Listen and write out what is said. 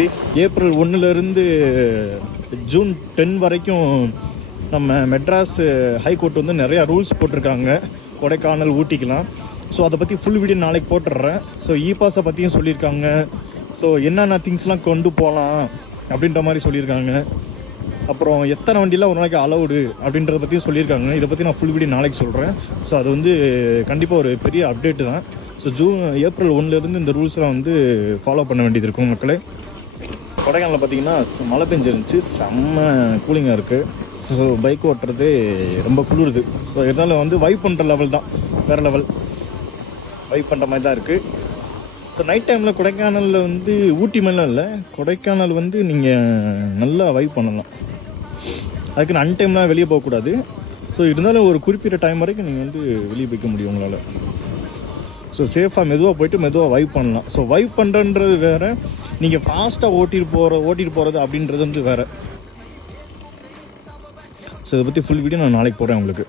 எப்படி April 1லேருந்து June 10 வரைக்கும் நம்ம மெட்ராஸ் ஹைகோர்ட் வந்து நிறையா ரூல்ஸ் போட்டிருக்காங்க கொடைக்கானல் ஊட்டிக்கலாம். ஸோ அதை பற்றி ஃபுல் வீடியோ நாளைக்கு போட்டுடுறேன். ஸோ இ பாஸை பற்றியும் சொல்லியிருக்காங்க. ஸோ என்னென்ன திங்ஸ்லாம் கொண்டு போகலாம் அப்படின்ற மாதிரி சொல்லியிருக்காங்க. அப்புறம் எத்தனை வண்டிலாம் ஒரு நாளைக்கு அலவுடு அப்படின்றத பற்றியும் சொல்லியிருக்காங்க. இதை பற்றி நான் ஃபுல் வீடியோ நாளைக்கு சொல்கிறேன். ஸோ அது வந்து கண்டிப்பாக ஒரு பெரிய அப்டேட்டு தான். ஸோ ஏப்ரல் 1லேருந்து இந்த ரூல்ஸ்லாம் வந்து ஃபாலோ பண்ண வேண்டியது இருக்கும் மக்களே. கொடைக்கானலில் பார்த்தீங்கன்னா மழை பெஞ்சிருந்துச்சு, செம்ம கூலிங்காக இருக்குது. ஸோ பைக் ஓட்டுறது ரொம்ப குளிருது. ஸோ இருந்தாலும் வந்து வைப் பண்ணுற லெவல் தான், வேறு லெவல் வைப் பண்ணுற மாதிரி தான் இருக்குது. ஸோ நைட் டைமில் கொடைக்கானலில் வந்து ஊட்டி மேலாம் இல்லை, கொடைக்கானல் வந்து நீங்கள் நல்லா வைப் பண்ணலாம். அதுக்குன்னு அன்டைம்லாம் வெளியே போகக்கூடாது. ஸோ இருந்தாலும் ஒரு குறிப்பிட்ட டைம் வரைக்கும் நீங்கள் வந்து வெளியே போய்க்க முடியும் உங்களால். ஸோ சேஃபாக மெதுவாக போயிட்டு மெதுவாக வைப் பண்ணலாம். ஸோ வைப் பண்ணுறன்றது வேறு, நீங்கள் ஃபாஸ்ட்டாக ஓட்டிட்டு போகிறது அப்படின்றது வந்து வேறு. ஸோ இதை பற்றி ஃபுல் வீடியோ நான் நாளைக்கு போடுறேன் உங்களுக்கு.